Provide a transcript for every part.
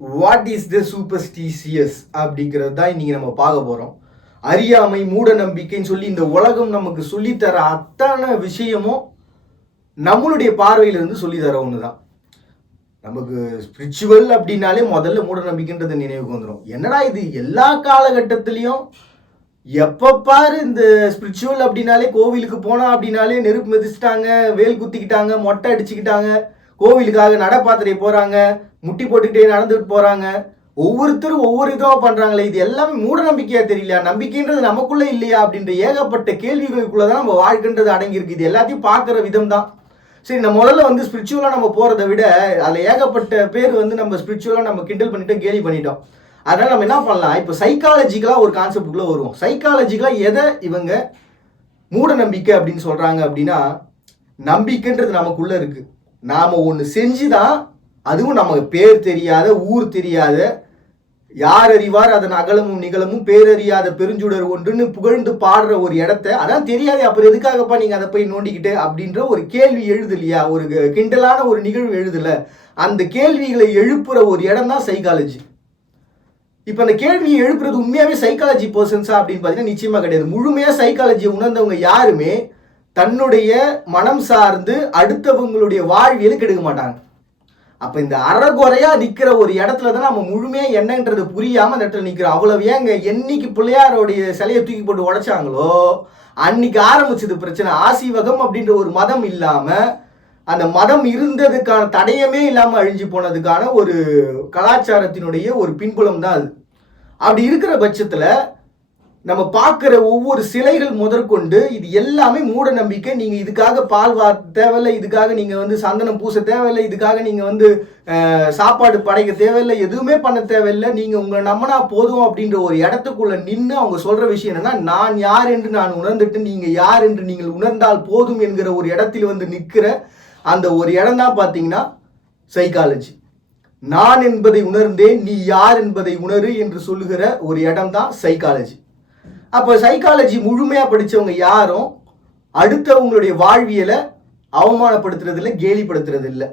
What is the superstitious அப்படிங்கிறது தான் இன்னைக்கு நம்ம பார்க்க போகிறோம். அறியாமை, மூட நம்பிக்கைன்னு சொல்லி இந்த உலகம் நமக்கு சொல்லித்தர அத்தனை விஷயமும் நம்மளுடைய பார்வையிலிருந்து சொல்லித்தர ஒன்று தான். நமக்கு ஸ்பிரிச்சுவல் அப்படின்னாலே முதல்ல மூட நம்பிக்கைன்றது நினைவுக்கு வந்துடும். என்னடா இது எல்லா காலகட்டத்திலையும் எப்போ பாரு இந்த ஸ்பிரிச்சுவல் அப்படின்னாலே கோவிலுக்கு போனா அப்படின்னாலே நெருப்பு மிதிச்சிட்டாங்க, வேல் குத்திக்கிட்டாங்க, மொட்டை அடிச்சுக்கிட்டாங்க, கோவிலுக்காக நடப்பாத்திரை போறாங்க, முட்டி போட்டுக்கிட்டே நடந்துட்டு போறாங்க, ஒவ்வொருத்தரும் ஒவ்வொரு இதுவாக பண்றாங்களே, இது எல்லாமே மூட நம்பிக்கையா தெரியலையா, நம்பிக்கைன்றது நமக்குள்ள இல்லையா அப்படின்ற ஏகப்பட்ட கேள்விகளுக்குள்ளதான் நம்ம வாழ்க்கைன்றது அடங்கியிருக்கு. இது எல்லாத்தையும் பார்க்குற விதம் தான். சரி, நம்ம முதல்ல வந்து ஸ்பிரிச்சுவலாக நம்ம போகிறத விட அதில் ஏகப்பட்ட பேர் வந்து நம்ம ஸ்பிரிச்சுவலாக நம்ம கிண்டல் பண்ணிட்டு கேலி பண்ணிட்டோம். அதனால் நம்ம என்ன பண்ணலாம், இப்போ சைக்காலஜிக்கலாக ஒரு கான்செப்டுக்குள்ளே வருவோம். சைக்காலஜிக்கலாக எதை இவங்க மூட நம்பிக்கை அப்படின்னு சொல்கிறாங்க அப்படின்னா, நம்பிக்கைன்றது நமக்குள்ளே இருக்குது. நாம் ஒன்று செஞ்சு தான், அதுவும் நமக்கு பேர் தெரியாத, ஊர் தெரியாத, யார் அறிவார் அதன் அகலமும் நிகழமும் பேரறியாத பெருஞ்சுடர் ஒன்றுன்னு புகழ்ந்து பாடுற ஒரு இடத்த, அதான் தெரியாது அப்புறம் எதுக்காகப்பா நீங்கள் அதை போய் நோண்டிக்கிட்டு அப்படின்ற ஒரு கேள்வி எழுது இல்லையா, ஒரு கிண்டலான ஒரு நிகழ்வு எழுதுல, அந்த கேள்விகளை எழுப்புற ஒரு இடம் தான் சைக்காலஜி. இப்போ அந்த கேள்வியை எழுப்புறது உண்மையாகவே சைக்காலஜி பர்சன்ஸா அப்படின்னு பார்த்தீங்கன்னா நிச்சயமாக கிடையாது. முழுமையாக சைக்காலஜியை உணர்ந்தவங்க யாருமே தன்னுடைய மனம் சார்ந்து அடுத்தவங்களுடைய வாழ்வியலை கெடுக்க மாட்டாங்க. அப்போ இந்த அறகுறையா நிற்கிற ஒரு இடத்துல தான் நம்ம முழுமையாக என்னன்றது புரியாமல் அந்த இடத்துல நிற்கிறோம். அவ்வளவு ஏங்க, என்னைக்கு பிள்ளையாரோடைய சிலையை தூக்கி போட்டு உடைச்சாங்களோ அன்னைக்கு ஆரம்பிச்சது பிரச்சனை. ஆசீவகம் அப்படின்ற ஒரு மதம் இல்லாமல், அந்த மதம் இருந்ததுக்கான தடயமே இல்லாமல் அழிஞ்சு போனதுக்கான ஒரு கலாச்சாரத்தினுடைய ஒரு பின்புலம் தான் அது. அப்படி இருக்கிற பட்சத்தில் நம்ம பார்க்குற ஒவ்வொரு சிலைகள் முதற்கொண்டு இது எல்லாமே மூட நம்பிக்கை. நீங்கள் இதுக்காக பால் தேவையில்லை, இதுக்காக நீங்கள் வந்து சந்தனம் பூச தேவையில்லை, இதுக்காக நீங்கள் வந்து சாப்பாடு படைக்க தேவையில்லை, எதுவுமே பண்ண தேவையில்லை, நீங்கள் உங்களை நம்பினா போதும் அப்படின்ற ஒரு இடத்துக்குள்ள நின்று அவங்க சொல்கிற விஷயம் என்னன்னா, நான் யார் என்று நான் உணர்ந்துட்டு நீங்கள் யார் என்று நீங்கள் உணர்ந்தால் போதும் என்கிற ஒரு இடத்தில் வந்து நிற்கிற அந்த ஒரு இடம் தான் பார்த்தீங்கன்னா சைக்காலஜி. நான் என்பதை உணர்ந்தேன், நீ யார் என்பதை உணரு என்று சொல்லுகிற ஒரு இடம் தான் சைக்காலஜி. அப்போ சைக்காலஜி முழுமையாக படித்தவங்க யாரும் அடுத்தவங்களுடைய வாழ்வியலை அவமானப்படுத்துறது இல்லை, கேலிப்படுத்துறது இல்லை.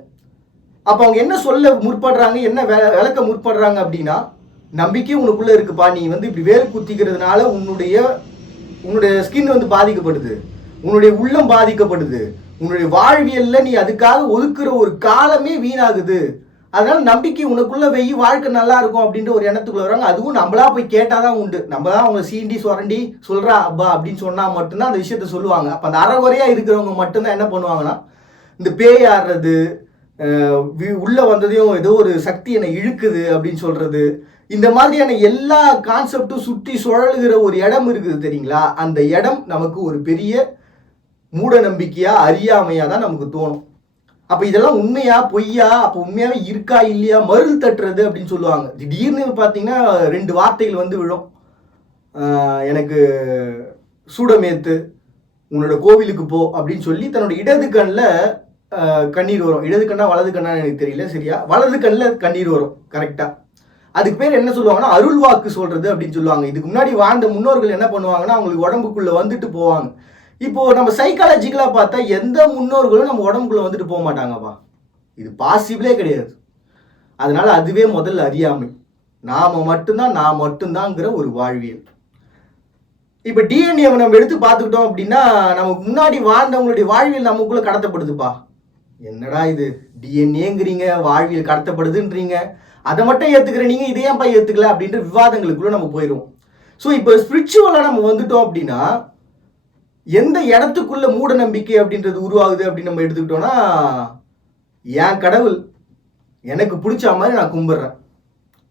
அப்போ அவங்க என்ன சொல்ல முற்படுறாங்க, என்ன விளக்க முற்படுறாங்க அப்படின்னா, நம்பிக்கை உனக்குள்ளே இருக்குப்பா, நீ வந்து இப்படி வேல் குத்திக்கிறதுனால உன்னுடைய ஸ்கின் வந்து பாதிக்கப்படுது, உன்னுடைய உள்ளம் பாதிக்கப்படுது, உன்னுடைய வாழ்வியலில் நீ அதுக்காக ஒதுக்குற ஒரு காலமே வீணாகுது, அதனால நம்பிக்கை உனக்குள்ள வெயி, வாழ்க்கை நல்லா இருக்கும் அப்படின்ற ஒரு எண்ணத்துக்குள்ள வராங்க. அதுவும் நம்மளா போய் கேட்டாதான் உண்டு. நம்ம தான் அவங்க சீண்டி சுரண்டி சொல்றா அப்பா அப்படின்னு சொன்னா மட்டும்தான் அந்த விஷயத்த சொல்லுவாங்க. அப்ப அந்த அறகுறையா இருக்கிறவங்க மட்டும்தான் என்ன பண்ணுவாங்கன்னா, இந்த பேய் ஆடுறது, உள்ள வந்ததையும் ஏதோ ஒரு சக்தி என்னை இழுக்குது அப்படின்னு சொல்றது, இந்த மாதிரியான எல்லா கான்செப்டும் சுற்றி சுழலுகிற ஒரு இடம் இருக்குது தெரியுங்களா. அந்த இடம் நமக்கு ஒரு பெரிய மூட நம்பிக்கையா, அறியாமையா தான் நமக்கு தோணும். அப்போ இதெல்லாம் உண்மையா பொய்யா, அப்போ உண்மையாகவே இருக்கா இல்லையா, மருள் தட்டுறது அப்படின்னு சொல்லுவாங்க. திடீர்னு பார்த்தீங்கன்னா 2 வார்த்தைகள் வந்து விழும். எனக்கு சூடமேத்து, உன்னோட கோவிலுக்கு போ அப்படின்னு சொல்லி தன்னோட இடது கண்ணில் கண்ணீர் வரும். இடது கண்ணா வலது கண்ணா எனக்கு தெரியல சரியா, வலது கண்ணில் கண்ணீர் வரும் கரெக்டாக. அதுக்கு பேர் என்ன சொல்லுவாங்கன்னா அருள் வாக்கு சொல்றது அப்படின்னு சொல்லுவாங்க. இதுக்கு முன்னாடி வாழ்ந்த முன்னோர்கள் என்ன பண்ணுவாங்கன்னா, அவங்களுக்கு உடம்புக்குள்ள வந்துட்டு போவாங்க. இப்போ நம்ம சைக்காலஜிக்கலா பார்த்தா எந்த முன்னோர்களும் நம்ம உடம்புக்குள்ள வந்துட்டு போக மாட்டாங்கப்பா, இது பாசிபிளே கிடையாது. அதனால அதுவே முதல்ல அறியாமை, நான் மட்டும்தான்ங்கிற ஒரு வாழ்வியல். இப்போ டிஎன்ஏ நம்ம எடுத்து பார்த்துக்கிட்டோம் அப்படின்னா, நமக்கு முன்னாடி வாழ்ந்தவங்களுடைய வாழ்வியல் நமக்குள்ள கடத்தப்படுதுப்பா. என்னடா இது டிஎன்ஏங்கிறீங்க, வாழ்வியல் கடத்தப்படுதுன்றீங்க, அதை மட்டும் ஏத்துக்கிற நீங்க இதை ஏன்பா ஏத்துக்கல அப்படின்ற விவாதங்களுக்குள்ள நம்ம போயிடுவோம். ஸோ இப்போ ஸ்பிரிச்சுவலா நம்ம வந்துட்டோம் அப்படின்னா, எந்த இடத்துக்குள்ள மூட நம்பிக்கை அப்படின்றது உருவாகுது அப்படின்னு நம்ம எடுத்துக்கிட்டோம்னா, என் கடவுள் எனக்கு பிடிச்ச மாதிரி நான் கும்பிட்றேன்,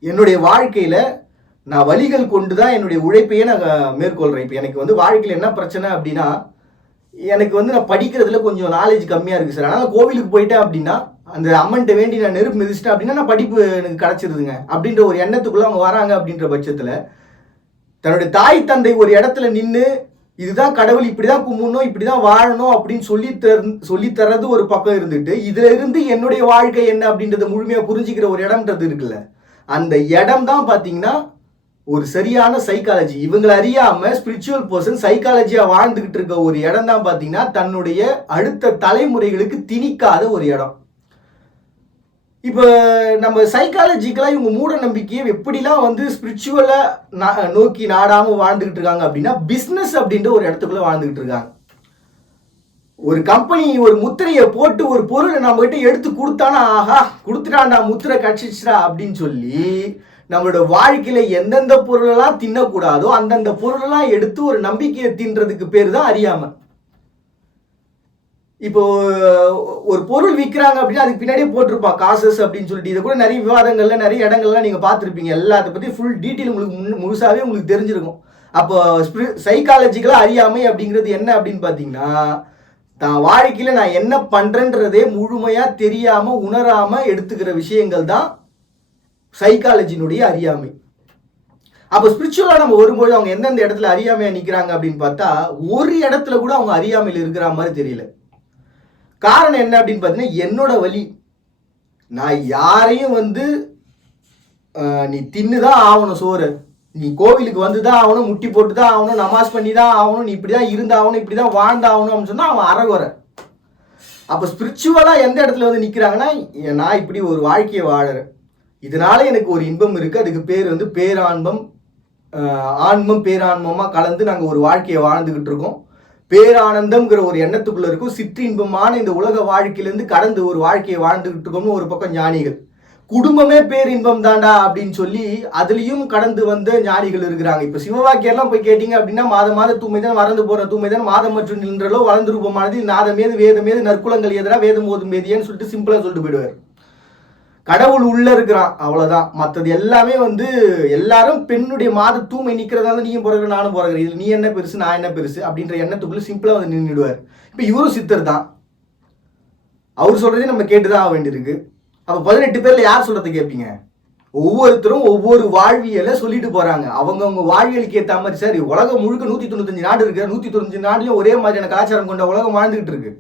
என்னுடைய வாழ்க்கையில நான் வழிகள் கொண்டு தான் என்னுடைய உழைப்பையே நான் மேற்கொள்கிறேன். இப்போ எனக்கு வந்து வாழ்க்கையில் என்ன பிரச்சனை அப்படின்னா, எனக்கு வந்து நான் படிக்கிறதுல கொஞ்சம் நாலேஜ் கம்மியாக இருக்குது சார், அதனால் கோவிலுக்கு போயிட்டேன் அப்படின்னா, அந்த அம்மன்ட்ட வேண்டி நான் நெருப்பு மிதிச்சிட்டேன் அப்படின்னா நான் படிப்பு எனக்கு கிடச்சிருதுங்க அப்படின்ற ஒரு எண்ணத்துக்குள்ளே அவங்க வராங்க. அப்படின்ற பட்சத்தில் தன்னுடைய தாய் தந்தை ஒரு இடத்துல நின்று இதுதான் கடவுள், இப்படிதான் கும்பிடணும், இப்படிதான் வாழணும் அப்படின்னு சொல்லி தர்றது ஒரு பக்கம் இருந்துட்டு, இதுல இருந்து என்னுடைய வாழ்க்கை என்ன அப்படின்றத முழுமையா புரிஞ்சுக்கிற ஒரு இடம்ன்றது இருக்குல்ல, அந்த இடம் தான் பாத்தீங்கன்னா ஒரு சரியான சைக்காலஜி. இவங்களை அறியாம ஸ்பிரிச்சுவல் பர்சன் சைக்காலஜியா வாழ்ந்துகிட்டு இருக்க ஒரு இடம் தான் பாத்தீங்கன்னா தன்னுடைய அடுத்த தலைமுறைகளுக்கு திணிக்காத ஒரு இடம். இப்போ நம்ம சைக்காலஜிக்கலாக இவங்க மூட நம்பிக்கையை எப்படிலாம் வந்து ஸ்பிரிச்சுவலாக நோக்கி நாடாமல் வாழ்ந்துகிட்டு இருக்காங்க அப்படின்னா பிஸ்னஸ் அப்படின்ற ஒரு இடத்துக்குள்ள வாழ்ந்துகிட்டு இருக்காங்க. ஒரு கம்பெனி ஒரு முத்திரையை போட்டு ஒரு பொருளை நம்ம கிட்ட எடுத்து கொடுத்தானா, ஆஹா கொடுத்துட்டான்டா முத்திரை கட்சிச்சுடா அப்படின்னு சொல்லி நம்மளோட வாழ்க்கையில எந்தெந்த பொருளெல்லாம் தின்னக்கூடாதோ அந்தந்த பொருளெல்லாம் எடுத்து ஒரு நம்பிக்கையை தின்றதுக்கு பேர் தான் அறியாமை. இப்போ ஒரு பொருள் விற்கிறாங்க அப்படின்னா அதுக்கு பின்னாடியே போட்டிருப்பான் காசஸ் அப்படின்னு சொல்லிட்டு. இதை கூட நிறைய விவாதங்கள்ல நிறைய இடங்கள்லாம் நீங்க பார்த்துருப்பீங்க. எல்லாத்தை பத்தி ஃபுல் டீட்டெயில் உங்களுக்கு முழுசாவே உங்களுக்கு தெரிஞ்சிருக்கும். அப்போ சைக்காலஜிக்கலா அறியாமை அப்படிங்கிறது என்ன அப்படின்னு பாத்தீங்கன்னா, தான் வாழ்க்கையில நான் என்ன பண்றேன்றதே முழுமையா தெரியாம உணராம எடுத்துக்கிற விஷயங்கள் தான் சைக்காலஜினுடைய அறியாமை. அப்போ ஸ்பிரிச்சுவலா நம்ம வரும்போது அவங்க எந்தெந்த இடத்துல அறியாமையா நிக்கிறாங்க அப்படின்னு பார்த்தா ஒரு இடத்துல கூட அவங்க அறியாமையில் இருக்கிற மாதிரி தெரியல. காரணம் என்ன அப்படின்னு பார்த்தீங்கன்னா, என்னோட வழி. நான் யாரையும் வந்து நீ தின்னுதான் ஆகணும் சோறு, நீ கோவிலுக்கு வந்து தான் ஆகணும், முட்டி போட்டு தான் ஆகணும், நமாஸ் பண்ணி தான் ஆகணும், நீ இப்படி தான் இருந்தாகணும், இப்படி தான் வாழ்ந்தாகணும் அப்படின்னு சொன்னால் அவன் அறகுறை. அப்போ ஸ்பிரிச்சுவலாக எந்த இடத்துல வந்து நிற்கிறாங்கன்னா, நான் இப்படி ஒரு வாழ்க்கையை வாழறேன், இதனால எனக்கு ஒரு இன்பம் இருக்குது, அதுக்கு பேர் வந்து பேரான்பம், ஆன்மம் பேரான்மமாக கலந்து நாங்கள் ஒரு வாழ்க்கையை வாழ்ந்துக்கிட்டு இருக்கோம். பேரானந்தம்ங்கிற ஒரு எண்ணத்துக்குள்ள இருக்கும். சிற்றின்பமான இந்த உலக வாழ்க்கையிலேருந்து கடந்து ஒரு வாழ்க்கையை வாழ்ந்துகிட்டு இருக்கோம்னு ஒரு பக்கம் ஞானிகள். குடும்பமே பேரின்பம் தாண்டா அப்படின்னு சொல்லி அதுலேயும் கடந்து வந்த ஞானிகள் இருக்கிறாங்க. இப்போ சிவவாக்கியெல்லாம் போய் கேட்டீங்க அப்படின்னா, மாத தூய்மைதான் மறந்து போற தூய்மைதான் மாதம் மற்றும் நின்றளோ வளர்ந்து ரூபமானது நாதமேது வேதமேது நற்குலங்கள் எதிரா வேதம் ஓதும் வேதியன்னு சொல்லிட்டு சிம்பிளா சொல்லிட்டு போயிடுவார். கடவுள் உள்ள இருக்கிறான், அவ்வளவுதான். மற்றது எல்லாமே வந்து எல்லாரும் பெண்ணுடைய மாத தூய்மை நிக்கிறதால நீயும் பிறகு நானும் பிறகு, இது நீ என்ன பெருசு நான் என்ன பெருசு அப்படின்ற எண்ணத்துக்குள்ள சிம்பிளா வந்து நின்றுடுவார். இப்ப இவரும் சித்தர் தான், அவர் சொல்றதே நம்ம கேட்டுதான் ஆக வேண்டியிருக்கு. அப்ப 18 பேர்ல யார் சொல்றதை கேட்பீங்க? ஒவ்வொருத்தரும் ஒவ்வொரு வாழ்வியலை சொல்லிட்டு போறாங்க. அவங்கவுங்க வாழ்வியலுக்கு ஏற்ற மாதிரி. சரி, உலகம் முழுக்க 195 நாடு இருக்கு, 195 நாடுலயும் ஒரே மாதிரியான கலாச்சாரம் கொண்ட உலகம் வாழ்ந்துகிட்டு இருக்கு.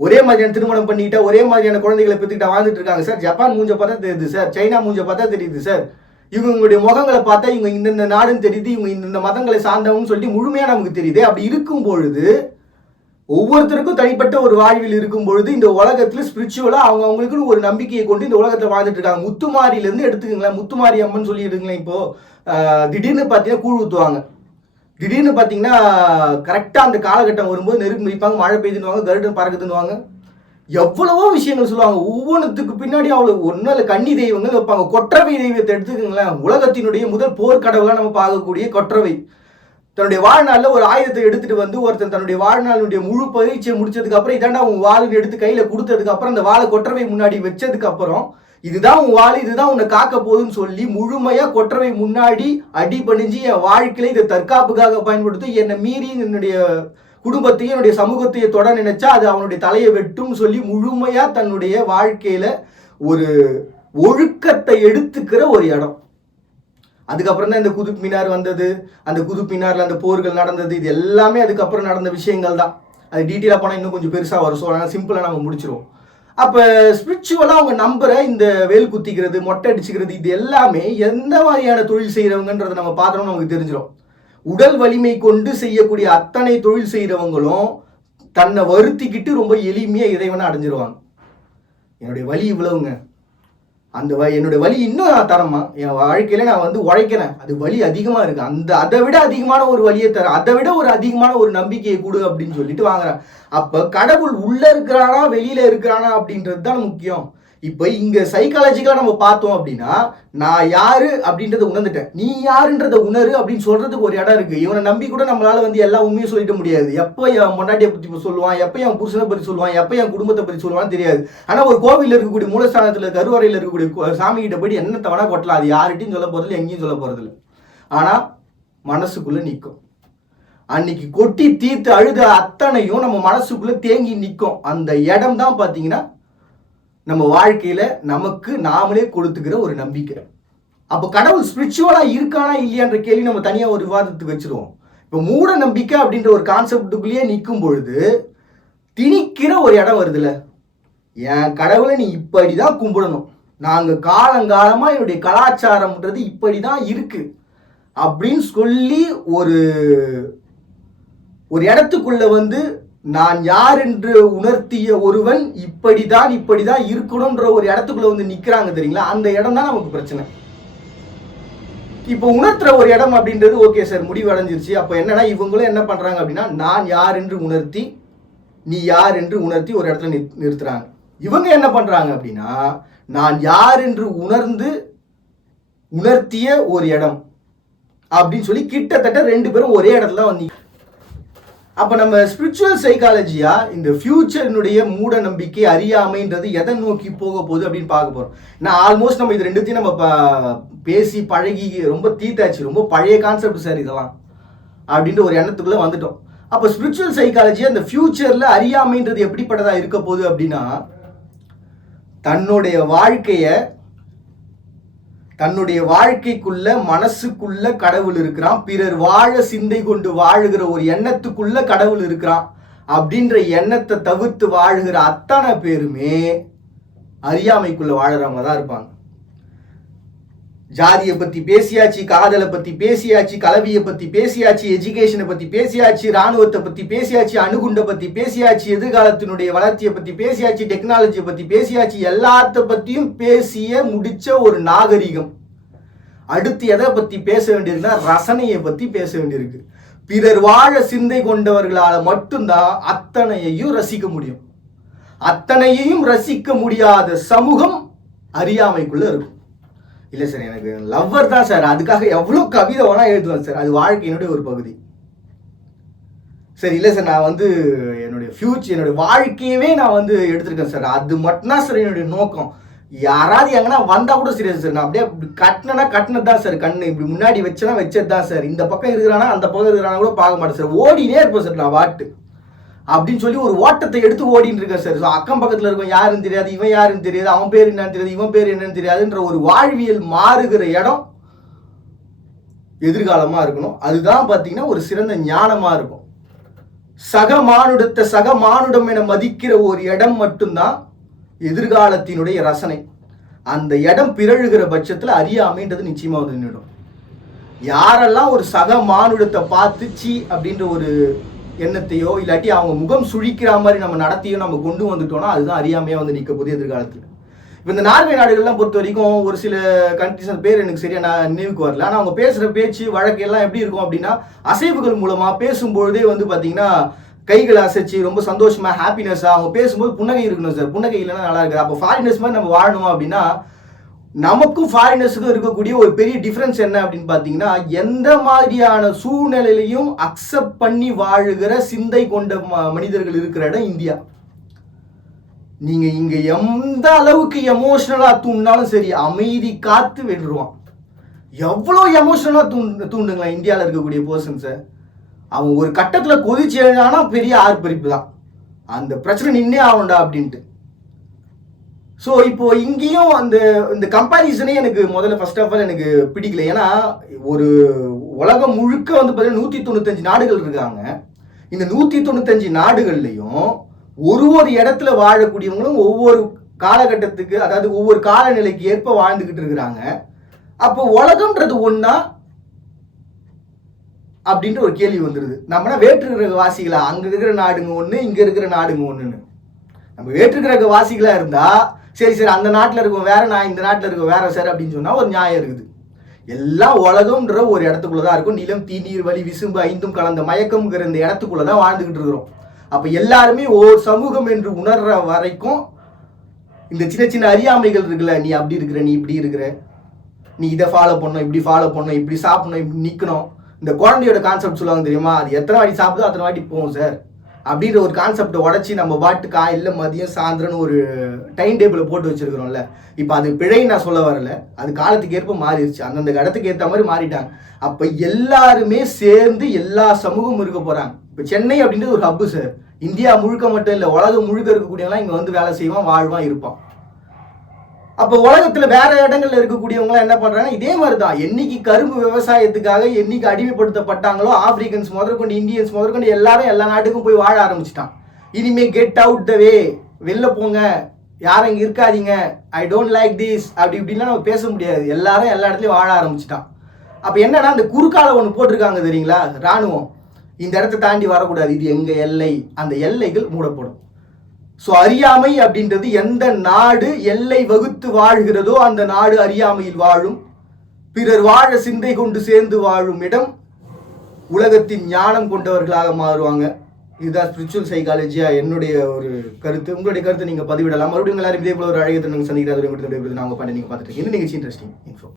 ஒரே மாதிரியான திருமணம் பண்ணிக்கிட்டா ஒரே மாதிரியான குழந்தைகளை பெற்றுக்கிட்டா வாழ்ந்துட்டு இருக்காங்க சார். ஜப்பான் மூஞ்ச பார்த்தா தெரியுது சார், சைனா மூஞ்ச பார்த்தா தெரியுது சார், இவங்களுடைய முகங்களை பார்த்தா இவங்க இந்தந்த நாடுன்னு தெரியுது, இவங்க இந்த மதங்களை சார்ந்தவங்கன்னு சொல்லி முழுமையா நமக்கு தெரியுது. அப்படி இருக்கும் பொழுது ஒவ்வொருத்தருக்கும் தனிப்பட்ட ஒரு வாழ்வில் இருக்கும் பொழுது இந்த உலகத்துல ஸ்பிரிச்சுவலா அவங்க அவங்களுக்குன்னு ஒரு நம்பிக்கையை கொண்டு இந்த உலகத்துல வாழ்ந்துட்டு இருக்காங்க. முத்துமாரில இருந்து எடுத்துக்கங்களேன், முத்துமாரி அம்மன் சொல்லி எடுங்களேன். இப்போ திடீர்னு பார்த்தீங்கன்னா கூழ் ஊற்றுவாங்க, திடீர்னு பார்த்தீங்கன்னா கரெக்டாக அந்த காலகட்டம் வரும்போது நெருப்பு மிதிப்பாங்க, மழை பெய்துன்னுவாங்க, கருடன் பறக்குதுன்னுவாங்க, எவ்வளவோ விஷயங்கள் சொல்லுவாங்க. ஒவ்வொன்றுத்துக்கு பின்னாடி அவ்வளோ ஒன்றும் இல்லை கன்னி தெய்வங்கள் வைப்பாங்க. கொற்றவை தெய்வத்தை எடுத்துக்கங்களேன், உலகத்தினுடைய முதல் போர்க்கடவுளாக நம்ம பார்க்கக்கூடிய கொற்றவை தன்னுடைய வாழ்நாளில் ஒரு ஆயுதத்தை எடுத்துட்டு வந்து ஒருத்தன் தன்னுடைய வாழ்நாளுடைய முழு பயிற்சியை முடிச்சதுக்கு அப்புறம் இதாண்டா உன் வாழ்னு எடுத்து கையில் கொடுத்ததுக்கு அப்புறம் அந்த வாழை கொற்றவை முன்னாடி வச்சதுக்கு அப்புறம் இதுதான் உன் வாழ், இதுதான் உன்னை காக்க போகுதுன்னு சொல்லி முழுமையா கொற்றவை முன்னாடி அடி பணிஞ்சு என் வாழ்க்கையில இதை தற்காப்புக்காக பயன்படுத்தி என்னை மீறி என்னுடைய குடும்பத்தையும் என்னுடைய சமூகத்தையும் தொட நினைச்சா அது அவனுடைய தலையை வெட்டும் சொல்லி முழுமையா தன்னுடைய வாழ்க்கையில ஒரு ஒழுக்கத்தை எடுத்துக்கிற ஒரு இடம். அதுக்கப்புறம் தான் இந்த குதுப் மினார் வந்தது, அந்த குதுப் மினார்ல அந்த போர்கள் நடந்தது, இது எல்லாமே அதுக்கப்புறம் நடந்த விஷயங்கள் தான். அது டீட்டெயிலாக போனால் இன்னும் கொஞ்சம் பெருசாக வரும். ஸோ அதனால் சிம்பிளாக நம்ம முடிச்சிருவோம். அப்போ ஸ்பிரிச்சுவலாக அவங்க நம்புற இந்த வேல் குத்திக்கிறது, மொட்டை அடிச்சுக்கிறது, இது எல்லாமே எந்த மாதிரியான தொழில் செய்கிறவங்கன்றதை நம்ம பார்த்தோம்னா நமக்கு தெரிஞ்சிடும். உடல் வலிமை கொண்டு செய்யக்கூடிய அத்தனை தொழில் செய்கிறவங்களும் தன்னை வருத்திக்கிட்டு ரொம்ப எளிமையாக இறைவனை அடைஞ்சிருவாங்க. என்னுடைய வலி இவ்வளவுங்க, அந்த என்னோட வலி இன்னும் நான் தரமா, என் வாழ்க்கையில நான் வந்து உழைக்கிறேன், அது வலி அதிகமா இருக்கு, அதை விட அதிகமான ஒரு வலியை தரேன், அதை விட ஒரு அதிகமான ஒரு நம்பிக்கையை கொடு அப்படின்னு சொல்லிட்டு வாங்குறேன். அப்ப கடவுள் உள்ள இருக்கிறானா வெளியில இருக்கிறானா அப்படின்றது தான் முக்கியம். இப்ப இங்க சைக்காலஜிக்கலா நம்ம பார்த்தோம் அப்படின்னா, நான் யாரு அப்படின்றத உணர்ந்துட்டேன், நீ யாருன்றத உணரு அப்படின்னு சொல்றதுக்கு ஒரு இடம் இருக்கு. இவனை நம்பி கூட நம்மளால வந்து எல்லா உண்மையும் சொல்லிட முடியாது. எப்ப என் பொண்டாட்டியை பத்தி சொல்லுவான், எப்ப என் புருஷனை பத்தி சொல்லுவான், எப்ப என் குடும்பத்தை பத்தி சொல்லுவான்னு தெரியாது. ஆனா ஒரு கோவிலில் இருக்கக்கூடிய மூலஸ்தானத்துல கருவறையில் இருக்கக்கூடிய சாமி கிட்ட போய் என்ன தவணா கொட்டலாம், அது யார்கிட்டையும் சொல்ல போறது எங்கேயும் சொல்ல போறது இல்லை. ஆனா மனசுக்குள்ள நிற்கும். அன்னைக்கு கொட்டி தீர்த்து அழுத அத்தனையும் நம்ம மனசுக்குள்ள தேங்கி நிற்கும். அந்த இடம் தான் பாத்தீங்கன்னா நம்ம வாழ்க்கையில நமக்கு நாமளே கொடுத்துக்கிற ஒரு நம்பிக்கை. அப்போ கடவுள் ஸ்பிரிச்சுவலா இருக்கானா இல்லையான்ற கேள்வி நம்ம தனியா ஒரு விவாதத்துக்கு வச்சிருவோம். இப்போ மூட நம்பிக்கை அப்படின்ற ஒரு கான்செப்டுக்குள்ளேயே நிற்கும் பொழுது திணிக்கிற ஒரு இடம் வருதுல்ல, என் கடவுளை நீ இப்படிதான் கும்பிடணும், நாங்க காலங்காலமா என்னுடைய கலாச்சாரம்ன்றது இப்படிதான் இருக்கு அப்படின்னு சொல்லி ஒரு இடத்துக்குள்ள வந்து நான் யார் என்று உணர்த்திய ஒருவன் இப்படிதான் இருக்கணும்ன்ற ஒரு இடத்துக்குள்ள வந்து நிக்கிறாங்க தெரியுங்களா, அந்த இடம் தான் நமக்கு பிரச்சனை. இப்போ உணர்த்துற ஒரு இடம் அப்படின்றது ஓகே சார், முடிவு அடைஞ்சிருச்சு. அப்போ என்னன்னா இவங்களும் என்ன பண்றாங்க அப்படின்னா, நான் யார் என்று உணர்த்தி நீ யார் என்று உணர்த்தி ஒரு இடத்துல நிறுத்துறாங்க. இவங்க என்ன பண்றாங்க அப்படின்னா, நான் யார் என்று உணர்த்திய ஒரு இடம் அப்படின்னு சொல்லி கிட்டத்தட்ட ரெண்டு பேரும் ஒரே இடத்துல வந்து. அப்ப நம்ம ஸ்பிரிச்சுவல் சைக்காலஜியா இந்த ஃபியூச்சர்னுடைய மூட நம்பிக்கை அறியாமைன்றது எதை நோக்கி போக போகுது அப்படின்னு பார்க்க போறோம். நான் ஆல்மோஸ்ட் நம்ம இது ரெண்டுத்தையும் நம்ம பேசி பழகி ரொம்ப தீத்தாச்சு, ரொம்ப பழைய கான்செப்ட் சார் இதெல்லாம் அப்படின்ற ஒரு எண்ணத்துக்குள்ள வந்துட்டோம். அப்ப ஸ்பிரிச்சுவல் சைக்காலஜியா இந்த ஃபியூச்சர்ல அறியாமைன்றது எப்படிப்பட்டதா இருக்க போகுது அப்படின்னா, தன்னுடைய வாழ்க்கைக்குள்ள மனசுக்குள்ள கடவுள் இருக்கிறான், பிறர் வாழ சிந்தை கொண்டு வாழுகிற ஒரு எண்ணத்துக்குள்ள கடவுள் இருக்கிறான் அப்படின்ற எண்ணத்தை தவிர்த்து வாழுகிற அத்தனை பேருமே அறியாமைக்குள்ள வாழறவங்க தான் இருப்பாங்க. ஜாதியை பத்தி பேசியாச்சு, காதலை பத்தி பேசியாச்சு, கல்வியை பத்தி பேசியாச்சு, எஜுகேஷனை பத்தி பேசியாச்சு, ராணுவத்தை பத்தி பேசியாச்சு, அணுகுண்டை பத்தி பேசியாச்சு, எதிர்காலத்தினுடைய வளர்ச்சியை பத்தி பேசியாச்சு, டெக்னாலஜியை பத்தி பேசியாச்சு, எல்லாத்த பத்தியும் பேசிய முடிச்ச ஒரு நாகரிகம். அடுத்து எதை பத்தி பேச வேண்டியிருக்குன்னா ரசனையை பத்தி பேச வேண்டியிருக்கு. பிறர் வாழ சிந்தை கொண்டவர்களால மட்டும்தான் அத்தனையையும் ரசிக்க முடியும். அத்தனையையும் ரசிக்க முடியாத சமூகம் அறியாமைக்குள்ள இருக்கும். இல்லை சார், எனக்கு லவ்வர் தான் சார், அதுக்காக எவ்வளோ கவிதை வேணா எழுதுவேன் சார், அது வாழ்க்கையினுடைய ஒரு பகுதி. சரி இல்லை சார், நான் வந்து என்னுடைய வாழ்க்கையவே நான் வந்து எடுத்திருக்கேன் சார், அது மட்டும்தான் சார் என்னுடைய நோக்கம். யாராவது எங்கன்னா வந்தால் கூட சரியா சார், நான் அப்படியே கட்டினது தான் சார், கண்ணு இப்படி முன்னாடி வச்சேன்னா வச்சது தான் சார், இந்த பக்கம் இருக்கிறானா அந்த பக்கம் இருக்கிறானா கூட பார்க்க மாட்டேன் சார், ஓடினே இருப்பேன் சார் நான் வாட்டு அப்படின்னு சொல்லி ஒரு ஓட்டத்தை எடுத்து ஓடின்னு இருக்கேன் சார். ஸோ அக்கம் பக்கத்தில் இருக்கும் யாருன்னு தெரியாது, இவன் யாருன்னு தெரியாது, அவன் பேர் என்னன்னு தெரியாது, இவன் பேர் என்னன்னு தெரியாதுன்ற ஒரு வாழ்வியல் மாறுகிற இடம் எதிர்காலமா இருக்கணும். அதுதான் பார்த்தீங்கன்னா ஒரு சிறந்த ஞானமா இருக்கும். சக மானுடம் என மதிக்கிற ஒரு இடம் மட்டும்தான் எதிர்காலத்தினுடைய ரசனை. அந்த இடம் பிறழுகிற பட்சத்தில் அறியாமைன்றது நிச்சயமா வந்து நின்றுடும். யாரெல்லாம் ஒரு சக மானுடத்தை பார்த்து சி அப்படின்ற ஒரு எண்ணத்தையோ இல்லாட்டி அவங்க முகம் சுழிக்கிற மாதிரி நம்ம நடத்தியோ நம்ம கொண்டு வந்துட்டோம்னா அதுதான் அறியாமையா வந்து நிற்க போகுது எதிர்காலத்தில். இப்போ இந்த நார்வே நாடுகள்லாம் பொறுத்த வரைக்கும் ஒரு சில கண்ட்ரிஸ், அந்த பேர் எனக்கு சரியா நான் நினைவுக்கு வரல, ஆனால் அவங்க பேசுகிற பேச்சு வழக்கு எல்லாம் எப்படி இருக்கும் அப்படின்னா, அசைவுகள் மூலமாக பேசும்பொழுதே வந்து பார்த்தீங்கன்னா கைகளை அசைச்சு ரொம்ப சந்தோஷமா ஹாப்பினஸாக அவங்க பேசும்போது புன்னகை இருக்கணும் சார், புன்னகை இல்லைன்னா நல்லா இருக்காது. அப்போ ஃபாரினர்ஸ் மாதிரி நம்ம வாழணும் அப்படின்னா நமக்கும் ஃபாரினர்ஸுக்கும் இருக்கக்கூடிய ஒரு பெரிய டிஃப்ரென்ஸ் என்ன அப்படின்னு பார்த்தீங்கன்னா, எந்த மாதிரியான சூழ்நிலையிலையும் அக்செப்ட் பண்ணி வாழுகிற சிந்தை கொண்ட மனிதர்கள் இருக்கிற இடம் இந்தியா. நீங்க இங்க எந்த அளவுக்கு எமோஷனலா தூண்டினாலும் சரி, அமைதி காத்து வென்றுவான். எவ்வளோ எமோஷனலா தூண்டுங்களா இந்தியாவில் இருக்கக்கூடிய பர்சன்ஸை, அவன் ஒரு கட்டத்தில் கொதிச்சு எழுந்தானா பெரிய ஆர்ப்பரிப்பு தான், அந்த பிரச்சனை நின்னே ஆகும்டா அப்படின்ட்டு. ஸோ இப்போ இங்கேயும் இந்த கம்பேரிசனே எனக்கு முதல்ல ஃபர்ஸ்ட் ஆஃப் ஆல் எனக்கு பிடிக்கல. ஏன்னா ஒரு உலகம் முழுக்க வந்து பார்த்தீங்கன்னா 195 நாடுகள் இருக்காங்க. இந்த 195 நாடுகள்லையும் ஒரு இடத்துல வாழக்கூடியவங்களும் ஒவ்வொரு காலகட்டத்துக்கு, அதாவது ஒவ்வொரு காலநிலைக்கு ஏற்ப வாழ்ந்துகிட்டு இருக்கிறாங்க. அப்போ உலகம்ன்றது ஒன்னா அப்படின்ற ஒரு கேள்வி வந்துடுது. நம்மனா வேற்று கிரக வாசிகளா, அங்க இருக்கிற நாடுங்க ஒண்ணு, இங்க இருக்கிற நாடுங்க ஒண்ணுன்னு. நம்ம வேற்று கிரக வாசிகளா இருந்தா சரி சார், அந்த நாட்டில் இருக்கும் வேற, நான் இந்த நாட்டில் இருக்கும் வேற சார் அப்படின்னு சொன்னா ஒரு நியாயம் இருக்குது. எல்லாம் உலகம்ன்ற ஒரு இடத்துக்குள்ளதான் இருக்கும். நிலம் தீ நீர் வலி விசும்பு ஐந்தும் கலந்த மயக்கம்ங்கிற இந்த இடத்துக்குள்ளதான் வாழ்ந்துகிட்டு இருக்கிறோம். அப்ப எல்லாருமே ஒரு சமூகம் என்று உணர்ற வரைக்கும் இந்த சின்ன சின்ன அறியாமைகள் இருக்குல்ல, நீ அப்படி இருக்கிற, நீ இப்படி இருக்கிற, நீ இதை ஃபாலோ பண்ணணும், இப்படி ஃபாலோ பண்ணணும், இப்படி சாப்பிடணும், இப்படி நிற்கணும். இந்த குழந்தையோட கான்செப்ட் சொல்லுவாங்க தெரியுமா, அது எத்தனை வாட்டி சாப்பிடுதோ அத்தனை வாட்டி போகும் சார் அப்படின்ற ஒரு கான்செப்டை உடச்சி நம்ம பாட்டு காலையில் மதியம் சாயந்தரம்னு ஒரு டைம் டேபிளை போட்டு வச்சிருக்கிறோம்ல. இப்போ அது பிழைன்னு நான் சொல்ல வரல, அது காலத்துக்கு ஏற்ப மாறிடுச்சு, அந்தந்த இடத்துக்கு ஏற்ற மாதிரி மாறிட்டாங்க. அப்போ எல்லாருமே சேர்ந்து எல்லா சமூகமும் இருக்க போகிறாங்க. இப்போ சென்னை அப்படின்றது ஒரு ஹப்பு சார், இந்தியா முழுக்க மட்டும் இல்லை, உலகம் முழுக்க இருக்கக்கூடியவங்களாம் இங்கே வந்து வேலை செய்வான், வாழ்வான், இருப்பான். அப்போ உலகத்தில் வேற இடங்கள்ல இருக்கக்கூடியவங்களாம் என்ன பண்றாங்க, இதே மாதிரி தான். என்னைக்கு கரும்பு விவசாயத்துக்காக என்னைக்கு அடிமைப்படுத்தப்பட்டாங்களோ ஆப்பிரிக்கன்ஸ் முதற்கொண்டு இந்தியன்ஸ் முதற்கொண்டு எல்லாரும் எல்லா நாட்டுக்கும் போய் வாழ ஆரம்பிச்சிட்டான். இனிமே கெட் அவுட் த வே, வெளில போங்க, யாரும் இங்கே இருக்காதீங்க, ஐ டோன்ட் லைக் திஸ் அப்படி இப்படின்லாம் நம்ம பேச முடியாது. எல்லாரும் எல்லா இடத்துலையும் வாழ ஆரம்பிச்சிட்டான். அப்போ என்னன்னா, அந்த குறுக்கால ஒன்று போட்டிருக்காங்க தெரியுங்களா, ராணுவம். இந்த இடத்தை தாண்டி வரக்கூடாது, இது எங்க எல்லை, அந்த எல்லைகள் மூடப்படும். ஸோ அறியாமை அப்படின்றது எந்த நாடு எல்லை வகுத்து வாழ்கிறதோ அந்த நாடு அறியாமையில் வாழும். பிறர் வாழ சிந்தை கொண்டு சேர்ந்து வாழும் இடம் உலகத்தின் ஞானம் கொண்டவர்களாக மாறுவாங்க. இதுதான் ஸ்பிரிச்சுவல் சைக்காலஜியா என்னுடைய ஒரு கருத்து. உங்களுடைய கருத்தை நீங்க பதிவிடலாம். மறுபடியும் எல்லாரும் இதே போல ஒரு அழகிய சந்திக்கிறார். நான் உங்க பண்ணி நீங்க பார்த்துட்டு இந்த நிகழ்ச்சி இன்ட்ரெஸ்டிங் இன்ஃபோ.